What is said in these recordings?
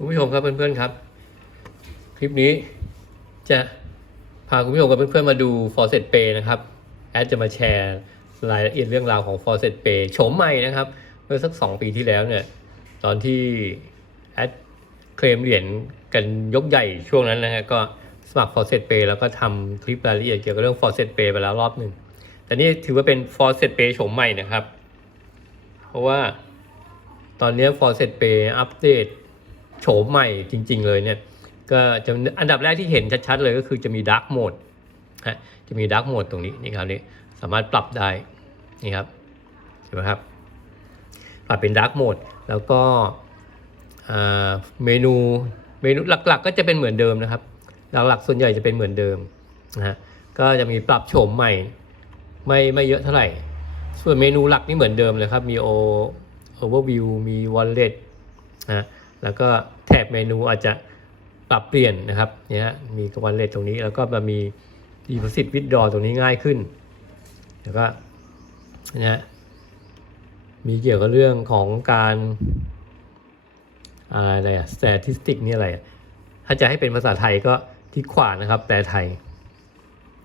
คุณผู้ชมครับเพื่อนๆครับ คลิปนี้จะพาคุณผู้ชมกับเพื่อนๆมาดู f o r s e t Pay นะครับแอดจะมาแชร์รายละเอียดเรื่องราวของ f o r s e t Pay โฉมใหม่นะครับ เมื่อสัก 2 ปีที่แล้วเนี่ยตอนที่แอดเคลมเหรียญกันยกใหญ่ช่วงนั้นนะฮะก็สมัคร f o r s e t Pay แล้วก็ทำคลิปรายละเอียดเกี่ยวกับเรื่อง f o r s e t Pay ไปแล้วรอบหนึ่งแต่นี่ถือว่าเป็น f o r s e t Pay โฉมใหม่นะครับ เพราะว่าตอนนี้ f o r s e t Pay อัปเดต โฉมใหม่จริง ๆ เลยเนี่ยก็จะอันดับแรกที่เห็นชัดๆเลยก็คือจะมีดาร์กโหมดฮะจะมีดาร์กโหมดตรงนี้นี่ครับนี่สามารถปรับได้นี่ครับเห็นไหมครับปรับเป็นดาร์กโหมดแล้วก็อ่าเมนูเมนูหลักๆ ก็จะเป็นเหมือนเดิมนะครับ หลักๆส่วนใหญ่จะเป็นเหมือนเดิมนะฮะก็จะมีปรับโฉมใหม่ไม่ไม่เยอะเท่าไหร่ ส่วนเมนูหลักนี่เหมือนเดิมเลยครับ มีโอ overview มี wallet นะ แล้วก็แถบเมนูอาจจะปรับเปลี่ยนนะครับเนี่ยมีวันเลทตรงนี้แล้วก็มามี deposit withdraw ตรงนี้ง่ายขึ้น แล้วก็นะฮะมีเกี่ยวกับเรื่องของการอะไรอะ statistic นี่อะไร ถ้าจะให้เป็นภาษาไทยก็ที่ขวานะครับ แปลไทย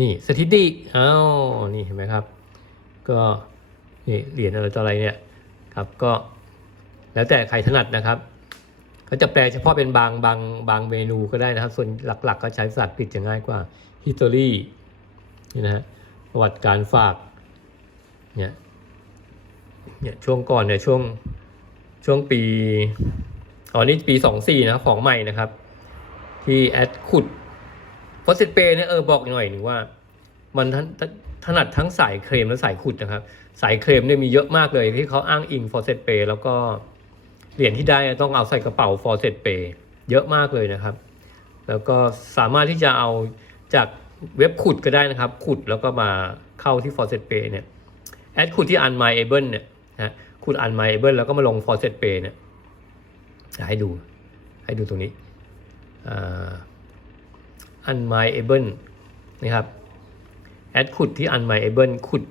นี่สถิติอ้าวนี่เห็นไหมครับ ก็นี่เหรียญอะไรต่ออะไรเนี่ยครับก็แล้วแต่ใครถนัดนะครับ เขาจะแปลเฉพาะเป็นบางบางบางเมนูก็ได้นะครับ ส่วนหลัก ๆ ก็ใช้ภาษาอังกฤษจะง่ายกว่า history นี่นะฮะประวัติการฝากเนี่ยเนี่ยช่วงก่อนเนี่ยช่วงช่วงปีอ๋อนี่ปีสองสี่นะของใหม่นะครับ ที่แอดขุดฟอสเซตเปเนี่ยเออบอกหน่อยหนึ่งว่า มันถถถนัดทั้งสายเคลมและสายขุดนะครับ สายเคลมเนี่ยมีเยอะมากเลยที่เขาอ้างอิงฟอสเซตเปแล้วก็ เหรียญที่ได้ต้องเอาใส่กระเป๋า f o r s e t Pay เยอะมากเลยนะครับ แล้วก็สามารถที่จะเอาจากเว็บขุดก็ได้นะครับ ขุดแล้วก็มาเข้าที่ f o r s e t Pay เนี่ยแอดขุดที่ Unmyable เนี่ยนะขุด Unmyable แล้วก็มาลง f o r s e t Pay เนี่ยจะให้ดูให้ดูตรงนี้อ่า Unmyable นะครับแอดขุดที่ Unmyable ขุด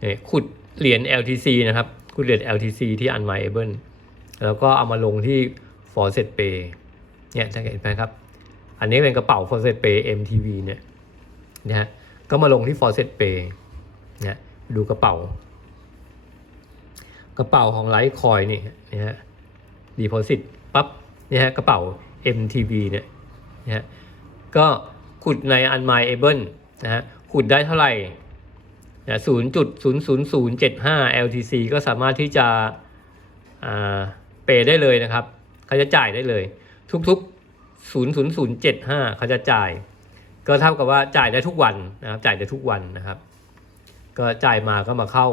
เนี่ยขุดเหรียญ LTC นะครับ ขุดเหรียญ LTC ที่ Unmyable แล้วก็เอามาลงที่ f o r s e t Pay เนี่ยจะเห็นไหมครับ อันนี้เป็นกระเป๋า f o r s e t Pay MTV เนี่ยนะฮะก็มาลงที่ f o r s e t Pay เนี่ยดูกระเป๋า กระเป๋าของไลท์คอยนี่นะฮะ deposit ปั๊บเนี่ยฮะกระเป๋า MTV เนี่ยนะฮะก็ขุดใน Unmyable นะฮะขุดได้เท่าไหร่ นะ0.00075 LTC ก็สามารถที่จะเปย์ได้เลยนะครับเขาจะจ่ายได้เลย ทุกๆ 00075เขาจะจ่าย ก็เท่ากับว่าจ่ายได้ทุกวันนะครับจ่ายได้ทุกวันนะครับ ก็จ่ายมาก็มาเข้า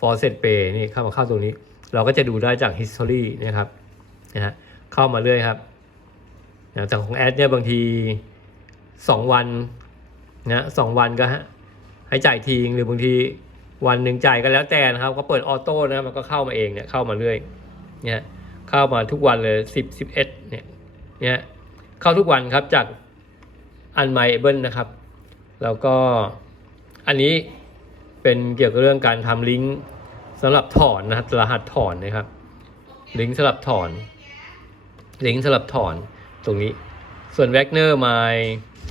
f o r s e t Pay นี่เข้ามาเข้าตรงนี้ เราก็จะดูได้จาก history นะครับนะฮะเข้ามาเรื่อยครับนะแต่ของแอดเนี่ยบางที 2 วันนะสองวันก็ฮะ ให้จ่ายทีหรือบางทีวันหนึ่งจ่ายก็แล้วแต่นะครับ ก็เปิดออโต้นะมันก็เข้ามาเองเนี่ยเข้ามาเรื่อยเนี่ยเข้ามาทุกวันเลยสิบสิบเอ็ดเนี่ยเนี่ยเข้าทุกวันครับจาก Unmyable นะครับ แล้วก็อันนี้เป็นเกี่ยวกับเรื่องการทำลิงก์สำหรับถอนนะครับรหัสถอนนะครับ ลิงก์สำหรับถอน ลิงก์สำหรับถอนตรงนี้ ส่วน w a g n e r My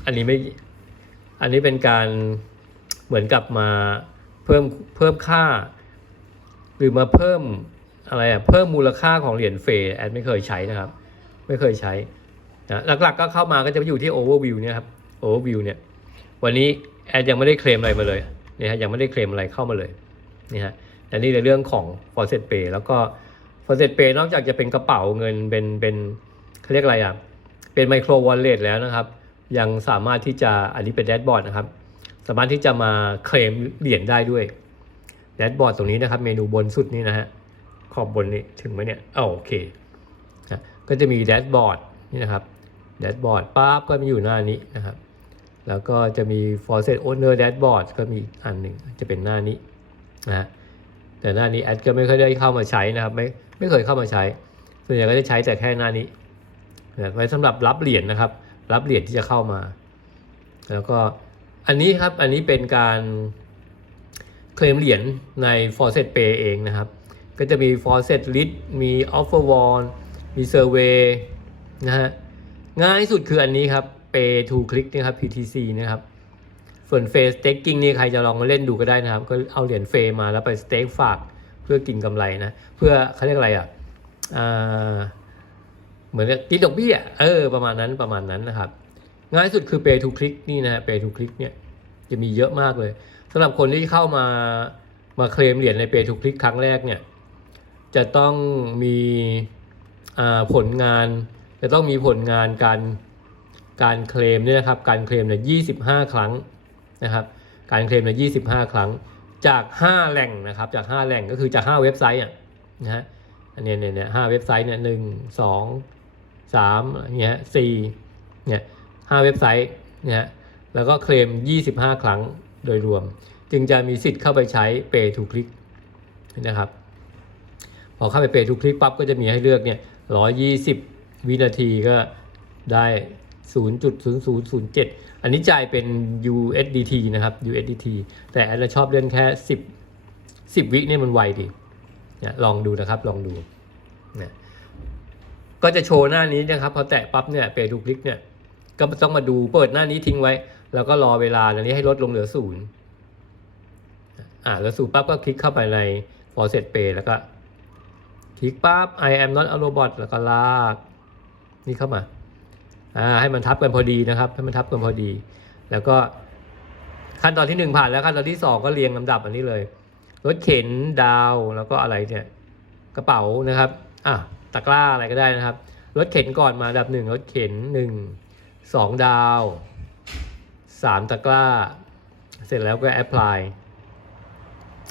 อันนี้ไม่ อันนี้เป็นการ เหมือนกับมาเพิ่มเพิ่มค่า หรือมาเพิ่มอะไรอะเพิ่มมูลค่าของเหรียญเฟย์แอดไม่เคยใช้นะครับ ไม่เคยใช้นะหลักๆก็เข้ามาก็จะไปอยู่ที่ overview เนี่ยครับ overview เนี่ยวันนี้แอดยังไม่ได้เคลมอะไรมาเลยเนี่ยฮะยังไม่ได้เคลมอะไรเข้ามาเลยนี่ฮะแต่นี่ในเรื่องของ f o r s e t Pay แล้วก็ f o r s e t Pay นอกจากจะเป็นกระเป๋าเงินเป็นเป็นเขาเรียกอะไรอะเป็นไมโครวอลเล็ตแล้วนะครับ ยังสามารถที่จะอันนี้เป็นแดชบอร์ดนะครับ สามารถที่จะมาเคลมเหรียญได้ด้วยแดชบอร์ดตรงนี้นะครับ เมนูบนสุดนี่นะฮะขอบบนนี้ถึงไหมเนี่ยอ้าโอเคนะก็จะมีแดชบอร์ดนี่นะครับแดชบอร์ดปั๊บก็มีอยู่หน้านี้นะครับ แล้วก็จะมี f o r s e t Owner Dashboard ก็มีอันหนึ่งจะเป็นหน้านี้นะฮะแต่หน้านี้แอดก็ไม่เคอยได้เข้ามาใช้นะครับ ไม่ไม่เคยเข้ามาใช้ ส่วนใหญ่ก็จะใช้แต่แค่หน้านี้นะไว้สำหรับรับเหรียญนะครับ รับเหรียญที่จะเข้ามา แล้วก็ อันนี้ครับอันนี้เป็นการเคลมเหรียญใน f o r s e t Pay เองนะครับ ก็จะมี f o r s e t List มี Offer Wall มีเซอร์เวยนะฮะง่ายสุดคืออันนี้ครับ Pay to Click นะครับ PTC นะครับส่วนเฟสเต็กกิ้งนี่ใครจะลองมาเล่นดูก็ได้นะครับ ก็เอาเหรียญเฟมาแล้วไปสเต็กฝากเพื่อกินกำไรนะ เพื่อเขาเรียกอะไรอะอ่าเหมือนกินดอกเบี้ยเออประมาณนั้นประมาณนั้นนะครับ ง่ายสุดคือ Pay to Click นี่นะ Pay to Click เนี่ยจะมีเยอะมากเลยสำหรับคนที่เข้ามามาเคลมเหรียญใน Pay to Click ครั้งแรกเนี่ยจะต้องมีผลงานจะต้องมีผลงานการการเคลมเนี่ยนะครับ การเคลมเนี่ย25ครั้งนะครับ การเคลมเนี่ย25ครั้ง จาก 5 แหล่งนะครับ จาก 5 แหล่งก็คือจาก 5 เว็บไซต์อะนะฮะอันเนี้ยเนี่ยเนี่ยห้าเว็บไซต์เนี่ยหนึ่งสองสามอย่างเงี้ยสี่เนี่ย ห้าเว็บไซต์เนี่ยแล้วก็เคลม 25 ครั้งโดยรวม จึงจะมีสิทธิ์เข้าไปใช้ Pay to Click นะครับพอเข้าไป Pay to Click ปั๊บก็จะมีให้เลือกเนี่ย 120 วินาทีก็ได้ 0.0007 อันนี้จ่ายเป็น USDT นะครับ USDT แต่แอดชอบเล่นแค่ 10 10 วิเนี่ยมันไวดีเนี่ยลองดูนะครับลองดูเนี่ยก็จะโชว์หน้านี้นะครับพอแตะปั๊บเนี่ยเปดูคลิกเนี่ย ก็ต้องมาดูเปิดหน้านี้ทิ้งไว้ แล้วก็รอเวลาอันนี้ให้ลดลงเหลือศูนย์อ่าเหลือศูนย์ปั๊บก็คลิกเข้าไปใน Faucet Pay แล้วก็คลิกปั๊บ I am not a robot แล้วก็ลาก นี่เข้ามาอ่าให้มันทับกันพอดีนะครับ ให้มันทับกันพอดี แล้วก็ขั้นตอนที่หนึ่งผ่านแล้วขั้นตอนที่สองก็เรียงลำดับอันนี้เลยรถเข็นดาวแล้วก็อะไรเนี่ยกระเป๋านะครับอะตะกร้าอะไรก็ได้นะครับรถเข็นก่อนมาอันดับหนึ่งรถเข็นหนึ่ง สองดาวสามตะกร้า เสร็จแล้วก็แอ p พลาย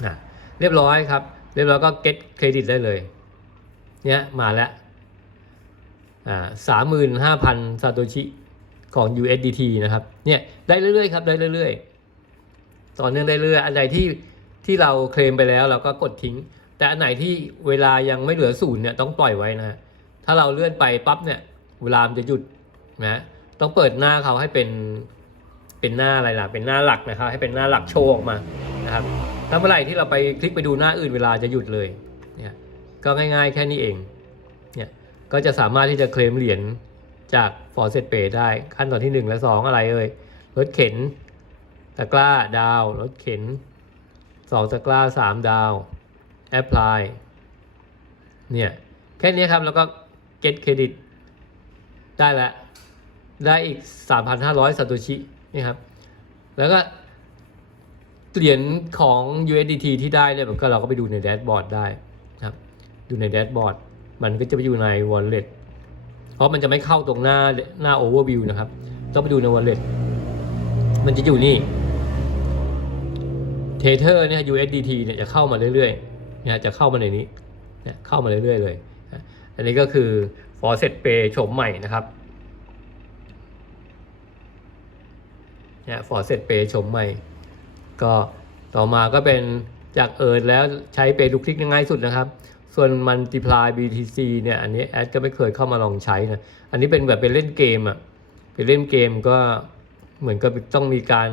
อะเรียบร้อยครับ เรียบร้อยก็ get เครดิตได้เลย เนี่ยมาแล้วอ่าสามหมื่นห้าพันซาโตชิของ USDT นะครับ เนี่ยได้เรื่อยๆครับได้เรื่อยๆ ต่อเนื่องได้เรื่อยอันใดที่ที่เราเคลมไปแล้วเราก็กดทิ้ง แต่อันไหนที่เวลายังไม่เหลือศูนย์เนี่ยต้องปล่อยไว้นะฮะถ้าเราเลื่อนไปปั๊บเนี่ยเวลามันจะหยุดนะ ต้องเปิดหน้าเขาให้เป็นเป็นหน้าอะไรล่ะ เป็นหน้าหลักนะครับ ให้เป็นหน้าหลักโชว์ออกมานะครับถ้าเมื่อไหร่ที่เราไปคลิกไปดูหน้าอื่นเวลาจะหยุดเลยเนี่ยก็ง่ายๆแค่นี้เองเนี่ยก็จะสามารถที่จะเคลมเหรียญจาก f o r c e t Pay ได้ขั้นตอนที่ 1 และ 2 อะไรเอ่ยรถเข็นตะกร้าดาวรถเข็น 2 ตะกร้า 3 ดาว apply เนี่ยแค่นี้ครับแล้วก็ get credit ได้แล้ว ได้อีก 3,500ซาโตชินี่ครับ แล้วก็เหรียญของ USDT ที่ได้เนี่ยมันก็เราก็ไปดูในแดชบอร์ดได้นะครับ ดูในแดชบอร์ดมันก็จะไปอยู่ใน wallet เพราะมันจะไม่เข้าตรงหน้าหน้า overview นะครับ ต้องไปดูใน wallet มันจะอยู่นี่เทเทอร์เนี่ย USDT เนี่ยจะเข้ามาเรื่อยๆนะจะเข้ามาในนี้เนี่ยเข้ามาเรื่อยๆเลย อันนี้ก็คือ Faucet Pay โฉมใหม่นะครับ เนี่ย Faucet Pay โฉมใหม่ ก็ต่อมาก็เป็นจากเอิร์ดแล้วใช้ Pay to Click ง่ายสุดนะครับ ส่วน Multiply BTC เนี่ยอันนี้แอดก็ไม่เคยเข้ามาลองใช้นะอันนี้เป็นแบบเป็นเล่นเกมอะเป็นเล่นเกมก็เหมือนกับต้องมีการ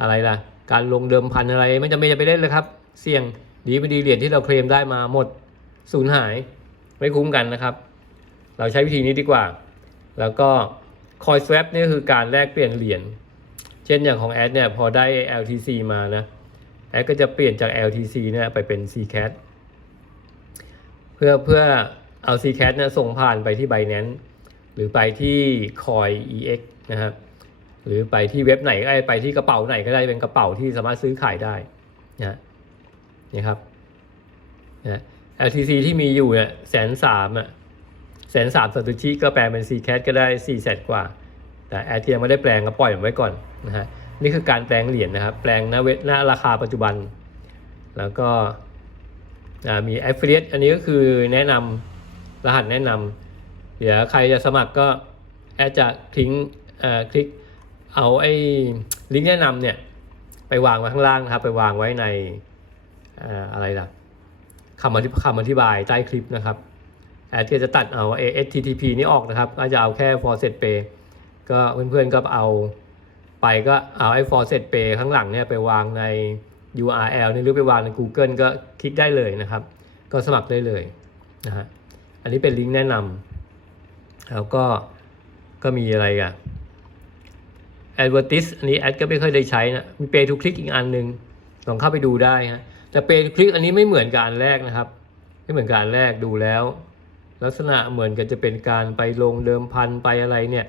อะไรล่ะ การลงเดิมพันอะไรไม่จำเป็นจะไปเล่นเลยครับ เสี่ยงดีไม่ดีเหรียญที่เราเคลมได้มาหมดสูญหายไม่คุ้มกันนะครับ เราใช้วิธีนี้ดีกว่า แล้วก็ Coin Swap นี่คือการแลกเปลี่ยนเหรียญ เช่นอย่างของแอดเนี่ยพอได้ LTC มานะแอดก็จะเปลี่ยนจาก LTC เนี่ยไปเป็น CCAT เพื่อเพื่อเอา CCAT เนี่ยส่งผ่านไปที่ Binance หรือไปที่ Coin EX นะครับหรือไปที่เว็บไหนก็ได้ไปที่กระเป๋าไหนก็ได้เป็นกระเป๋าที่สามารถซื้อขายได้นะนี่ครับนะ LTC ที่มีอยู่เนี่ยแสนสามอะแสนสามสตุชิก็แปลเป็น CCAT ก็ได้สี่แสนกว่า แต่แอร์ที่ยังไม่ได้แปลงก็ปล่อยมันไว้ก่อนนะฮะนี่คือการแปลงเหรียญนะครับแปลงหน้าเวทหน้าราคาปัจจุบัน แล้วก็มี affiliate อันนี้ก็คือแนะนำรหัสแนะนำเดี๋ยวใครจะสมัครก็แอดจะทิ้งคลิกเอาไอ้ลิงก์แนะนำเนี่ยไปวางไว้ข้างล่างนะครับไปวางไว้ในอะไรล่ะคำอธิคำอธิบายใต้คลิปนะครับแอดจะตัดเอา HTTP นี้ออกนะครับก็จะเอาแค่ Faucet Pay ก็เพื่อนๆก็เอาไปก็เอาไอ้ Faucet Pay ข้างหลังเนี่ยไปวางใน URL นี่หรือไปวางใน Google ก็คลิกได้เลยนะครับ ก็สมัครได้เลยนะฮะอันนี้เป็นลิงก์แนะนำแล้วก็ก็มีอะไรอะ advertise อันนี้แอดก็ไม่ค่อยได้ใช้นะ มี pay to click อีกอันหนึ่งลองเข้าไปดูได้ฮะแต่ pay to click อันนี้ไม่เหมือนกับอันแรกนะครับ ไม่เหมือนกับอันแรกดูแล้ว ลักษณะเหมือนกันจะเป็นการไปลงเดิมพันไปอะไรเนี่ย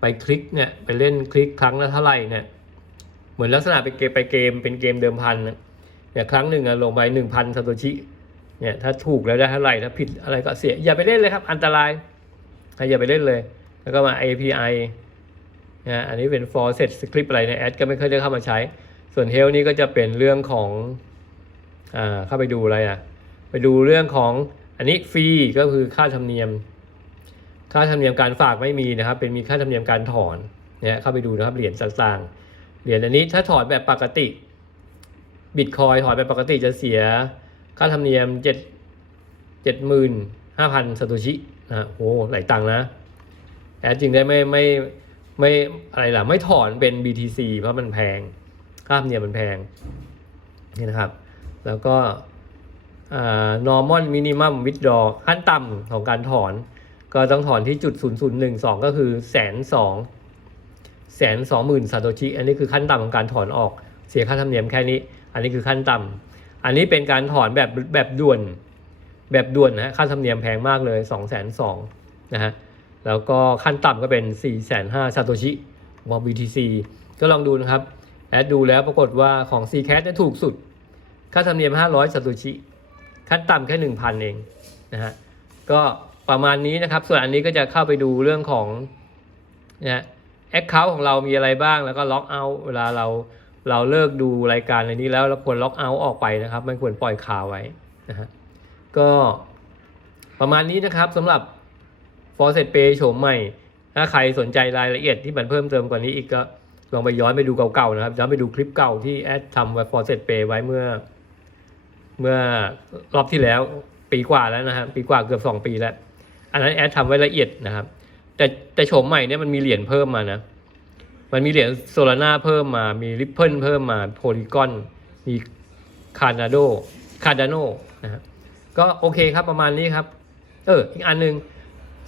ไปคลิกเนี่ยไปเล่นคลิกครั้งละเท่าไหร่เนี่ยเหมือนลักษณะไปเกมไปเกมเป็นเกมเดิมพันเนี่ยครั้งหนึ่งอะลงไปหนึ่งพันซาโตชิเนี่ยถ้าถูกแล้วได้เท่าไหร่ถ้าผิดอะไรก็เสียอย่าไปเล่นเลยครับ อันตรายอย่าไปเล่นเลย แล้วก็มา API นะอันนี้เป็น for set script อะไรในแอดก็ไม่เคอยได้เข้ามาใช้ ส่วน health นี่ก็จะเป็นเรื่องของอ่าเข้าไปดูอะไรอะไปดูเรื่องของอันนี้ฟรีก็คือค่าธรรมเนียม ค่าธรรมเนียมการฝากไม่มีนะครับ เป็นมีค่าธรรมเนียมการถอนเนี่ยเข้าไปดูนะครับเหรียญต่างๆเหรียญอันนี้ถ้าถอนแบบปกติบิตคอยถอนแบบปกติจะเสียค่าธรรมเนียมเจ็ดเจ็ดหมื่นห้าพันซาโตชินะโอ้โหหลายตังค์นะแอดจึงได้ไม่ไม่ไม่อะไรล่ะไม่ถอนเป็น BTC เพราะมันแพงค่าธรรมเนียมมันแพงนี่นะครับ แล้วก็อ่า normal minimum withdraw ขั้นต่ำของการถอน ก็ต้องถอนที่จุด 0012 ก็คือแสนสองแสนสองหมื่นซาโตชิ อันนี้คือขั้นต่ำของการถอนออกเสียค่าธรรมเนียมแค่นี้ อันนี้คือขั้นต่ำอันนี้เป็นการถอนแบบแบบด่วน แบบด่วนนะค่าธรรมเนียมแพงมากเลย2 2 0 0 0นสองนะฮะแล้วก็ขั้นต่ำก็เป็น4 5 0 0 0ซาโตชิวอล BTC ก็ลองดูนะครับ แอดดูแล้วปรากฏว่าของ c c a t เนี่ยถูกสุด ค่าธรรมเนียม 500ซาโตชิ ขั้นต่ำแค่ 1,000 เองนะฮะก็ ประมาณนี้นะครับ ส่วนอันนี้ก็จะเข้าไปดูเรื่องของนะแอคเคาท์ของเรามีอะไรบ้างแล้วก็ล็อกเอาเวลาเราเราเลิกดูรายการอะไรนี้แล้วเราควรล็อกเอาออกไปนะครับไม่ควรปล่อยข่าวไว้นะฮะก็ประมาณนี้นะครับสำหรับ f o r s e t Pay โฉมใหม่ ถ้าใครสนใจรายละเอียดที่มันเพิ่มเติมกว่านี้อีกก็ลองไปย้อนไปดูเก่าๆนะครับย้อนไปดูคลิปเก่าที่แอดทำไว้ f o r s e t Pay ไว้เมื่อ เมื่อรอบที่แล้วปีกว่าแล้วนะครับปีกว่าเกือบสองปีแล้ว อันนั้นแอดทำไว้ละเอียดนะครับ แต่แต่โฉมใหม่เนี่ยมันมีเหรียญเพิ่มมานะ มันมีเหรียญโซลาร่าเพิ่มมา มีริปเปิลเพิ่มมาโพลีกอนมีคานาโดคาดาโนนะครับก็โอเคครับประมาณนี้ครับ เอออีกอันหนึง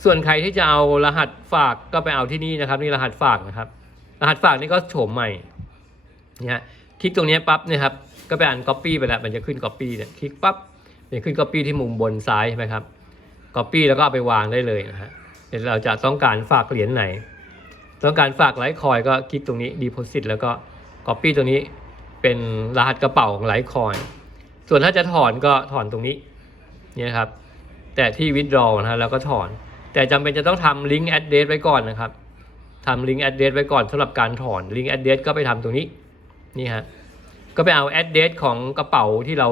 ส่วนใครที่จะเอารหัสฝากก็ไปเอาที่นี่นะครับ นี่รหัสฝากนะครับ รหัสฝากนี่ก็โฉมใหม่เนี่ยคลิกตรงนี้ปั๊บเนี่ยครับก็ไปอ่าน copy ไปแล้วมันจะขึ้น copy เนี่ยคลิกปั๊บมันจะขึ้น copy ที่มุมบนซ้ายใช่ไหมครับ copy แล้วก็เอาไปวางได้เลยนะฮะเดี๋ยวเราจะต้องการฝากเหรียญไหน ต้องการฝากไลท์คอยก็คลิกตรงนี้ deposit แล้วก็ copy ตรงนี้เป็นรหัสกระเป๋าของไลท์คอยส่วนถ้าจะถอนก็ถอนตรงนี้นี่นะครับ แต่ที่ withdraw นะฮะแล้วก็ถอน แต่จำเป็นจะต้องทำ link address ไว้ก่อนนะครับทำ link address ไว้ก่อนสำหรับการถอน link address ก็ไปทำตรงนี้นี่ฮะก็ไปเอา address ของกระเป๋าที่เรา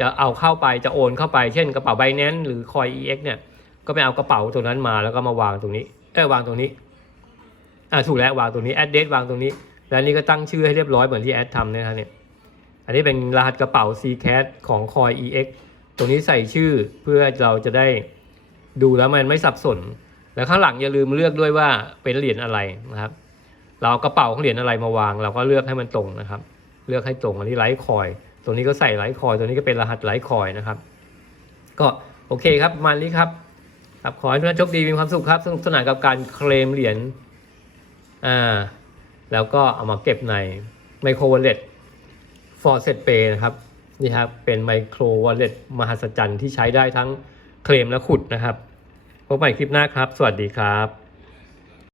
จะเอาเข้าไปจะโอนเข้าไปเช่นกระเป๋า Binance หรือ Coin EX เนี่ยก็ไปเอากระเป๋าตัวนั้นมาแล้วก็มาวางตรงนี้เออวางตรงนี้อ่าถูกแล้ววางตรงนี้ address วางตรงนี้ แล้วนี่ก็ตั้งชื่อให้เรียบร้อยเหมือนที่แอดทำเนยนะครับเนี่ยอันนี้เป็นรหัสกระเป๋า CCAT ของ Coin EX ตรงนี้ใส่ชื่อเพื่อเราจะได้ดูแล้วมันไม่สับสน แล้วข้างหลังอย่าลืมเลือกด้วยว่าเป็นเหรียญอะไรนะครับ เราเอากระเป๋าของเหรียญอะไรมาวาง เราก็เลือกให้มันตรงนะครับ เลือกให้ตรงอันนี้ไลท์คอย ตรงนี้ก็ใส่ไลท์คอยตัวนี้ก็เป็นรหัสไลท์คอยนะครับ ก็โอเคครับมานี้ครับครับขอให้ทุกท่านโชคดีมีความสุขครับสนุกสนานกับการเคลมเหรียญอ่าแล้วก็เอามาเก็บในไมโครวอลเล็ตฟอร์เซตเปนะครับนี่ครับเป็นไมโครวอลเล็ตมหัศจรรย์ที่ใช้ได้ทั้งเคลมและขุดนะครับพบใหม่คลิปหน้าครับ สวัสดีครับ